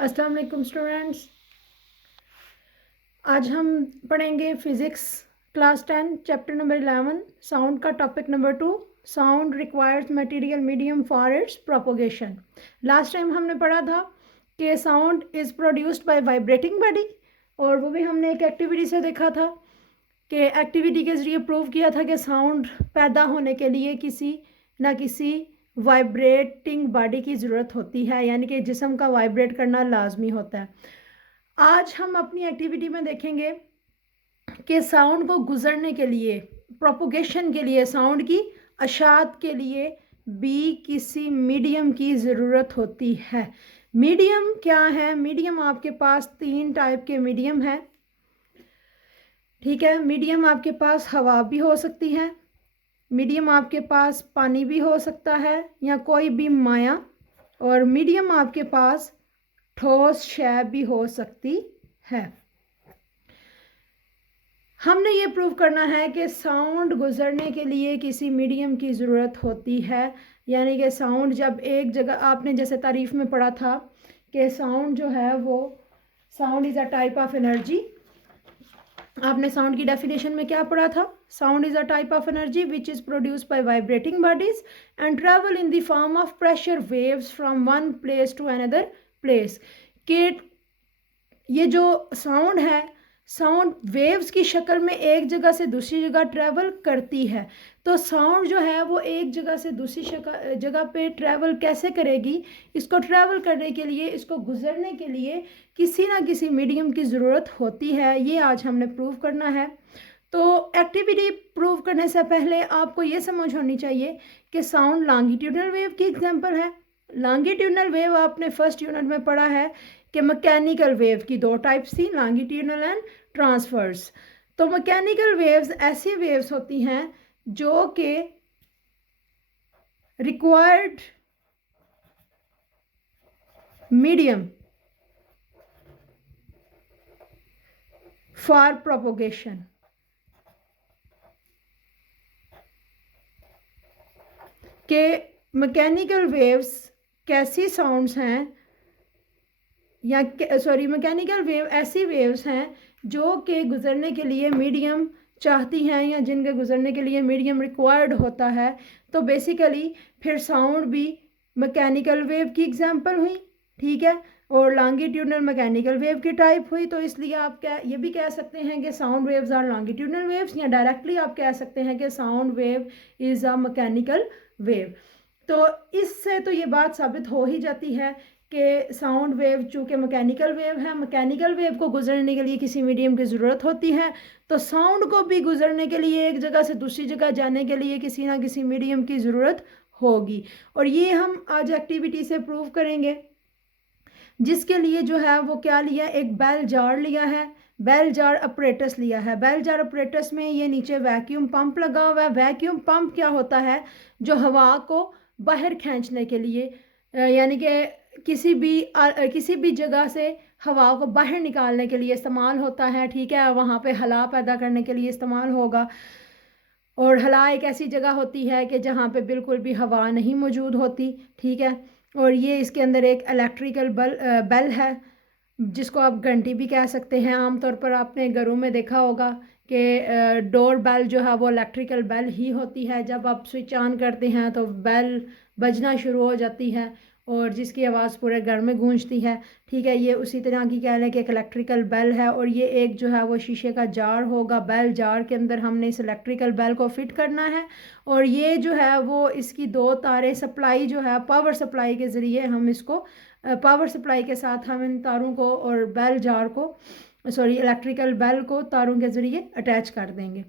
अस्सलाम वालेकुम स्टूडेंट्स। आज हम पढ़ेंगे physics class 10 chapter number 11 sound का topic number 2 sound requires material medium for its propagation. Last time हमने पढ़ा था कि sound is produced by vibrating body, और वो भी हमने एक एक्टिविटी से देखा था कि एक्टिविटी के ज़रिए प्रूव किया था कि साउंड पैदा होने के लिए किसी ना किसी वाइब्रेटिंग बॉडी की ज़रूरत होती है, यानी कि जिस्म का वाइब्रेट करना लाजमी होता है। आज हम अपनी एक्टिविटी में देखेंगे कि साउंड को गुजरने के लिए, प्रोपोगेशन के लिए, साउंड की अशात के लिए भी किसी मीडियम की ज़रूरत होती है। मीडियम क्या है? मीडियम आपके पास 3 टाइप के मीडियम है। ठीक है, मीडियम आपके पास हवा भी हो सकती है, मीडियम आपके पास पानी भी हो सकता है या कोई भी माया, और मीडियम आपके पास ठोस शय भी हो सकती है। हमने ये प्रूव करना है कि साउंड गुजरने के लिए किसी मीडियम की ज़रूरत होती है, यानी कि साउंड जब एक जगह, आपने जैसे तारीफ में पढ़ा था कि साउंड जो है वो sound is a type of energy. आपने साउंड की डेफिनेशन में क्या पढ़ा था? Sound is a type of energy which is produced by vibrating bodies and travel in the form of pressure waves from one place to another place. कि ये जो sound है, साउंड वेव्स की शक्ल में एक जगह से दूसरी जगह ट्रैवल करती है। तो साउंड जो है वो एक जगह से दूसरी जगह पे ट्रैवल कैसे करेगी? इसको ट्रैवल करने के लिए, इसको गुजरने के लिए किसी ना किसी मीडियम की ज़रूरत होती है। ये आज हमने प्रूव करना है। तो एक्टिविटी प्रूव करने से पहले आपको ये समझ होनी चाहिए कि साउंड लॉन्गिट्यूडनल वेव की एग्जांपल है। लॉन्गिट्यूडनल वेव आपने फर्स्ट यूनिट में पढ़ा है कि मैकेनिकल वेव की 2 टाइप्स थी, लॉन्गिट्यूडनल एंड ट्रांसवर्स। तो मैकेनिकल वेव्स ऐसी वेव्स होती हैं जो कि रिक्वायर्ड मीडियम फॉर प्रोपोगेशन। के मैकेनिकल वेव्स कैसी साउंड्स हैं, या मैकेनिकल वेव ऐसी वेव्स हैं जो कि गुजरने के लिए मीडियम चाहती हैं, या जिनके गुजरने के लिए मीडियम रिक्वायर्ड होता है। तो बेसिकली फिर साउंड भी मैकेनिकल वेव की एग्जांपल हुई, ठीक है, और लॉन्गिट्यूडनल मैकेनिकल वेव की टाइप हुई। तो इसलिए आप क्या ये भी कह सकते हैं कि sound waves are longitudinal waves, या डायरेक्टली आप कह सकते हैं कि sound wave is a mechanical wave. तो इससे तो ये बात साबित हो ही जाती है कि साउंड वेव चूँकि मैकेनिकल वेव है, मैकेनिकल वेव को गुजरने के लिए किसी मीडियम की ज़रूरत होती है। तो साउंड को भी गुजरने के लिए, एक जगह से दूसरी जगह जाने के लिए किसी ना किसी मीडियम की ज़रूरत होगी, और ये हम आज एक्टिविटी से प्रूव करेंगे। जिसके लिए जो है वो क्या लिया, एक बेल जार लिया है, बेल जार अपरेटस लिया है। बेल जार अपरेटस में ये नीचे वैक्यूम पंप लगा हुआ है। वैक्यूम पंप क्या होता है? जो हवा को बाहर खींचने के लिए, यानी कि किसी भी जगह से हवा को बाहर निकालने के लिए इस्तेमाल होता है, ठीक है। वहाँ पे हला पैदा करने के लिए इस्तेमाल होगा, और हला एक ऐसी जगह होती है कि जहाँ पे बिल्कुल भी हवा नहीं मौजूद होती, ठीक है। और ये इसके अंदर एक इलेक्ट्रिकल बेल है, जिसको आप घंटी भी कह सकते हैं। आमतौर पर आपने घरों में देखा होगा कि डोर बेल जो है वो इलेक्ट्रिकल बेल ही होती है। जब आप स्विच ऑन करते हैं तो बेल बजना शुरू हो जाती है, और जिसकी आवाज़ पूरे घर में गूंजती है, ठीक है। ये उसी तरह की कह लें कि एक इलेक्ट्रिकल बेल है, और ये एक जो है वो शीशे का जार होगा। बेल जार के अंदर हमने इस इलेक्ट्रिकल बेल को फिट करना है, और ये जो है वो इसकी 2 तारें, सप्लाई जो है पावर सप्लाई के ज़रिए हम इसको, पावर सप्लाई के साथ हम इन तारों को और बेल जार को, इलेक्ट्रिकल बेल को तारों के ज़रिए अटैच कर देंगे।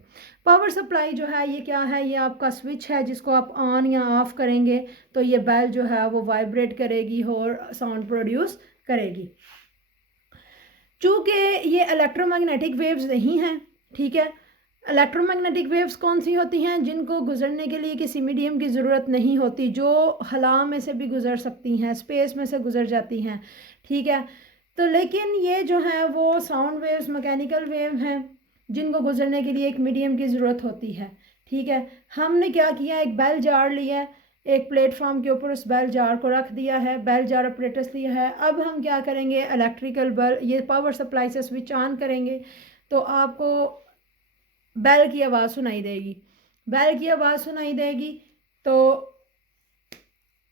पावर सप्लाई जो है ये क्या है? ये आपका स्विच है, जिसको आप ऑन या ऑफ़ करेंगे तो ये बेल जो है वो वाइब्रेट करेगी और साउंड प्रोड्यूस करेगी। चूँकि ये इलेक्ट्रोमैग्नेटिक वेव्स नहीं हैं, ठीक है। इलेक्ट्रोमैग्नेटिक वेव्स कौन सी होती हैं? जिनको गुजरने के लिए किसी मीडियम की ज़रूरत नहीं होती, जो हवा में से भी गुजर सकती हैं, स्पेस में से गुजर जाती हैं, ठीक है। तो लेकिन ये जो है वो साउंड वेव्स मैकेनिकल वेव हैं, जिनको गुजरने के लिए एक मीडियम की ज़रूरत होती है, ठीक है। हमने क्या किया, एक बेल जार लिया है, एक प्लेटफॉर्म के ऊपर उस बेल जार को रख दिया है, बेल जार ऑपरेटर्स लिया है। अब हम क्या करेंगे, इलेक्ट्रिकल बल्ब, ये पावर सप्लाई से स्विच ऑन करेंगे तो आपको बेल की आवाज़ सुनाई देगी। बेल की आवाज़ सुनाई देगी तो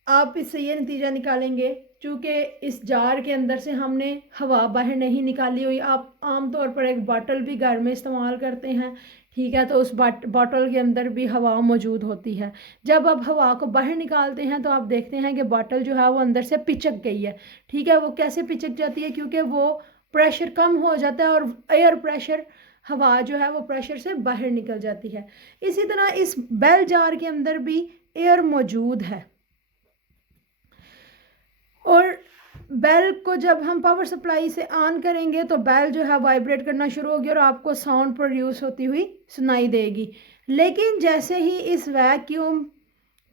आप इससे ये नतीजा निकालेंगे, चूँकि इस जार के अंदर से हमने हवा बाहर नहीं निकाली हुई। आप आमतौर पर एक बॉटल भी घर में इस्तेमाल करते हैं, ठीक है, तो उस बॉटल के अंदर भी हवा मौजूद होती है। जब आप हवा को बाहर निकालते हैं तो आप देखते हैं कि बॉटल जो है वो अंदर से पिचक गई है, ठीक है। वो कैसे पिचक जाती है, क्योंकि वो प्रेशर कम हो जाता है और एयर प्रेशर, हवा जो है वो प्रेशर से बाहर निकल जाती है। इसी तरह इस बेल जार के अंदर भी एयर मौजूद है और बेल को जब हम पावर सप्लाई से ऑन करेंगे तो बेल जो है वाइब्रेट करना शुरू होगी और आपको साउंड प्रोड्यूस होती हुई सुनाई देगी। लेकिन जैसे ही इस वैक्यूम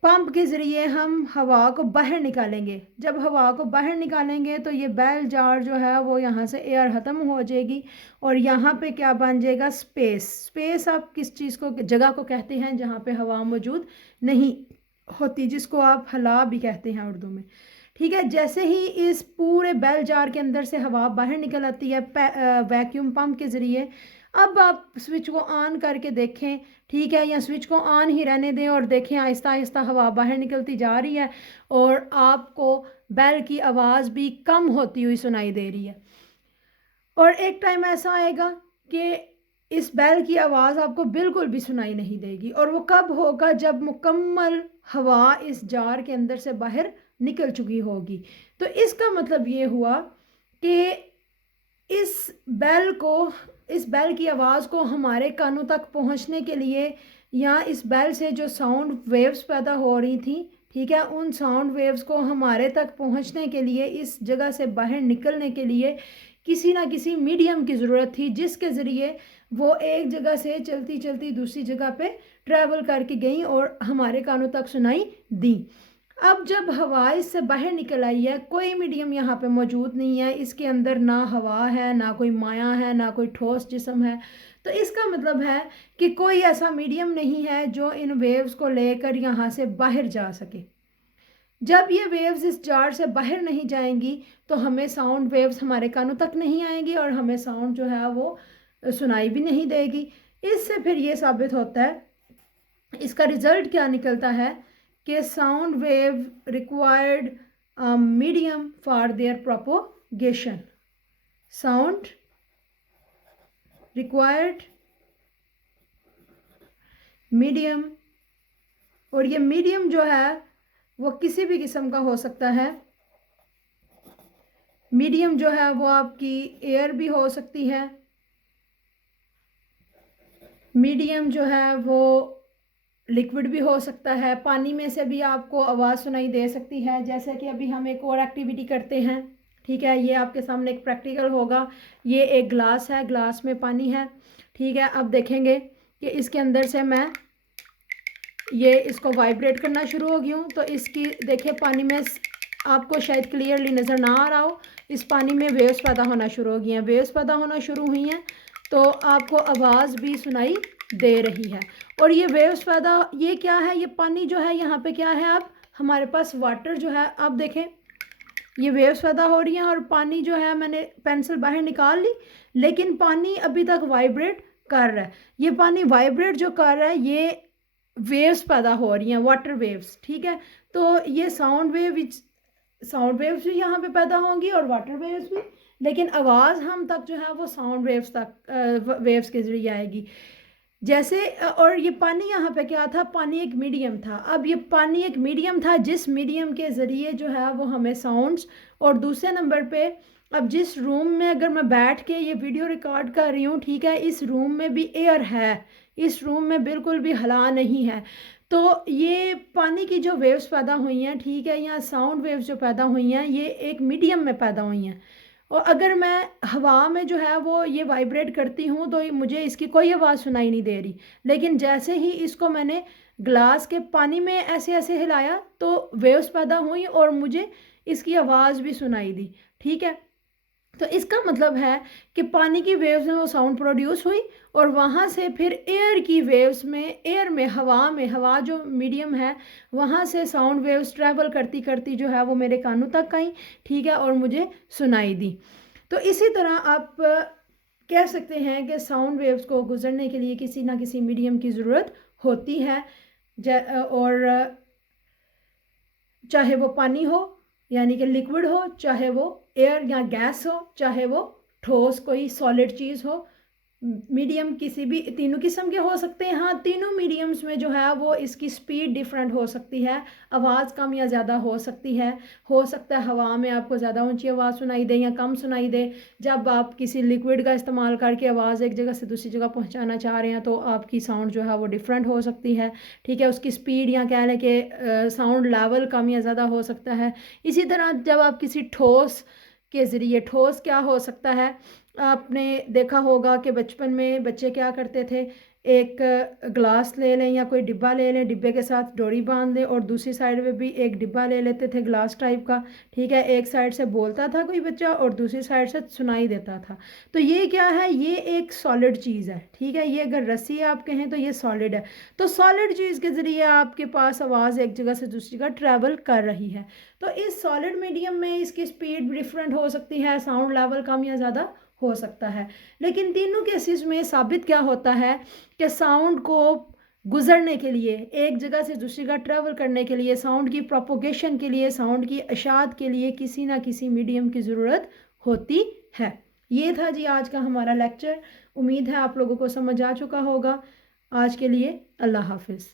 पंप के ज़रिए हम हवा को बाहर निकालेंगे, जब हवा को बाहर निकालेंगे तो ये बेल जार जो है वो यहाँ से एयर ख़त्म हो जाएगी और यहाँ पे क्या बन जाएगा, स्पेस। स्पेस आप किस चीज़ को, जगह को कहते हैं जहाँ पे हवा मौजूद नहीं होती, जिसको आप हला भी कहते हैं उर्दू में, ठीक है। जैसे ही इस पूरे बेल जार के अंदर से हवा बाहर निकल आती है वैक्यूम पंप के ज़रिए, अब आप स्विच को ऑन करके देखें, ठीक है, या स्विच को ऑन ही रहने दें और देखें आहिस्ता आहिस्ता हवा बाहर निकलती जा रही है और आपको बेल की आवाज़ भी कम होती हुई सुनाई दे रही है। और एक टाइम ऐसा आएगा कि इस बेल की आवाज़ आपको बिल्कुल भी सुनाई नहीं देगी। और वो कब होगा, जब मुकम्मल हवा इस जार के अंदर से बाहर निकल चुकी होगी। तो इसका मतलब ये हुआ कि इस बेल की आवाज़ को हमारे कानों तक पहुंचने के लिए, या इस बेल से जो साउंड वेव्स पैदा हो रही थी, ठीक है, उन साउंड वेव्स को हमारे तक पहुंचने के लिए, इस जगह से बाहर निकलने के लिए किसी ना किसी मीडियम की ज़रूरत थी, जिसके ज़रिए वो एक जगह से चलती चलती दूसरी जगह पे ट्रैवल करके गई और हमारे कानों तक सुनाई दी। अब जब हवा इससे बाहर निकल आई है, कोई मीडियम यहाँ पे मौजूद नहीं है, इसके अंदर ना हवा है, ना कोई माया है, ना कोई ठोस जिस्म है। तो इसका मतलब है कि कोई ऐसा मीडियम नहीं है जो इन वेव्स को लेकर यहाँ से बाहर जा सके। जब ये वेव्स इस जार से बाहर नहीं जाएंगी तो हमें साउंड वेव्स हमारे कानों तक नहीं आएंगी और हमें साउंड जो है वो सुनाई भी नहीं देगी। इससे फिर ये साबित होता है, इसका रिज़ल्ट क्या निकलता है कि sound wave required medium for their propagation. Sound required medium, और ये मीडियम जो है वो किसी भी किस्म का हो सकता है। मीडियम जो है वो आपकी एयर भी हो सकती है, मीडियम जो है वो लिक्विड भी हो सकता है, पानी में से भी आपको आवाज़ सुनाई दे सकती है। जैसे कि अभी हम एक और एक्टिविटी करते हैं, ठीक है, ये आपके सामने एक प्रैक्टिकल होगा। ये एक ग्लास है, ग्लास में पानी है, ठीक है। अब देखेंगे कि इसके अंदर से मैं इसको वाइब्रेट करना शुरू हो गई हूँ, तो इसकी देखिए पानी में आपको शायद क्लियरली नज़र ना आ रहा हो, इस पानी में वेव्स पैदा होना शुरू हो गई हैं। वेव्स पैदा होना शुरू हुई हैं तो आपको आवाज़ भी सुनाई दे रही है। और ये वेव्स पैदा, ये क्या है, ये पानी जो है यहाँ पे क्या है, अब हमारे पास वाटर जो है, अब देखें ये वेव्स पैदा हो रही हैं और पानी जो है, मैंने पेंसिल बाहर निकाल ली लेकिन पानी अभी तक वाइब्रेट कर रहा है। ये पानी वाइब्रेट जो कर रहा है, ये वेव्स पैदा हो रही हैं, वाटर वेव्स, ठीक है। तो ये साउंड वेव्स भी यहाँ पे पैदा होंगी और वाटर वेव्स भी, लेकिन आवाज़ हम तक जो है वो साउंड वेव्स तक वेव्स के ज़रिए आएगी। जैसे और ये पानी यहाँ पे क्या था, पानी एक मीडियम था। अब ये पानी एक मीडियम था जिस मीडियम के ज़रिए जो है वो हमें साउंड्स, और दूसरे नंबर पे अब जिस रूम में अगर मैं बैठ के ये वीडियो रिकॉर्ड कर रही हूँ, ठीक है, इस रूम में भी एयर है, इस रूम में बिल्कुल भी हवा नहीं है। तो ये पानी की जो वेव्स पैदा हुई हैं, ठीक है, या साउंड वेव्स जो पैदा हुई हैं, ये एक मीडियम में पैदा हुई हैं। और अगर मैं हवा में जो है वो ये वाइब्रेट करती हूँ तो मुझे इसकी कोई आवाज़ सुनाई नहीं दे रही, लेकिन जैसे ही इसको मैंने ग्लास के पानी में ऐसे ऐसे हिलाया तो वेव्स पैदा हुई और मुझे इसकी आवाज़ भी सुनाई दी, ठीक है। तो इसका मतलब है कि पानी की वेव्स में वो साउंड प्रोड्यूस हुई और वहाँ से फिर एयर की वेव्स में, एयर में, हवा जो मीडियम है, वहाँ से साउंड वेव्स ट्रैवल करती करती जो है वो मेरे कानों तक आई, ठीक है, और मुझे सुनाई दी। तो इसी तरह आप कह सकते हैं कि साउंड वेव्स को गुजरने के लिए किसी ना किसी मीडियम की ज़रूरत होती है। और चाहे वो पानी हो यानी कि लिक्विड हो, चाहे वो एयर या गैस हो, चाहे वो ठोस कोई सॉलिड चीज़ हो, मीडियम किसी भी तीनों किस्म के हो सकते हैं। हाँ, तीनों मीडियम्स में जो है वो इसकी स्पीड डिफरेंट हो सकती है, आवाज़ कम या ज़्यादा हो सकती है। हो सकता है हवा में आपको ज़्यादा ऊंची आवाज़ सुनाई दे या कम सुनाई दे। जब आप किसी लिक्विड का इस्तेमाल करके आवाज़ एक जगह से दूसरी जगह पहुंचाना चाह रहे हैं तो आपकी साउंड जो है वो डिफरेंट हो सकती है, ठीक है, उसकी स्पीड या कह लें कि साउंड लेवल कम या ज़्यादा हो सकता है। इसी तरह जब आप किसी ठोस के ज़रिए, ठोस क्या हो सकता है, आपने देखा होगा कि बचपन में बच्चे क्या करते थे, एक ग्लास ले लें या कोई डिब्बा ले लें, डिब्बे के साथ डोरी बांध लें और दूसरी साइड में भी एक डिब्बा ले लेते थे ग्लास टाइप का, ठीक है, एक साइड से बोलता था कोई बच्चा और दूसरी साइड से सुनाई देता था। तो ये क्या है, ये एक सॉलिड चीज़ है, ठीक है, ये अगर रस्सी आप कहें तो ये सॉलिड है। तो सॉलिड चीज़ के ज़रिए आपके पास आवाज़ एक जगह से दूसरी जगह ट्रैवल कर रही है। तो इस सॉलिड मीडियम में इसकी स्पीड डिफरेंट हो सकती है, साउंड लेवल कम या ज़्यादा हो सकता है। लेकिन तीनों केसेस में साबित क्या होता है कि साउंड को गुजरने के लिए, एक जगह से दूसरी जगह ट्रैवल करने के लिए, साउंड की प्रोपोगेशन के लिए, साउंड की अशात के लिए किसी ना किसी मीडियम की ज़रूरत होती है। ये था जी आज का हमारा लेक्चर। उम्मीद है आप लोगों को समझ आ चुका होगा। आज के लिए अल्लाह हाफिज़।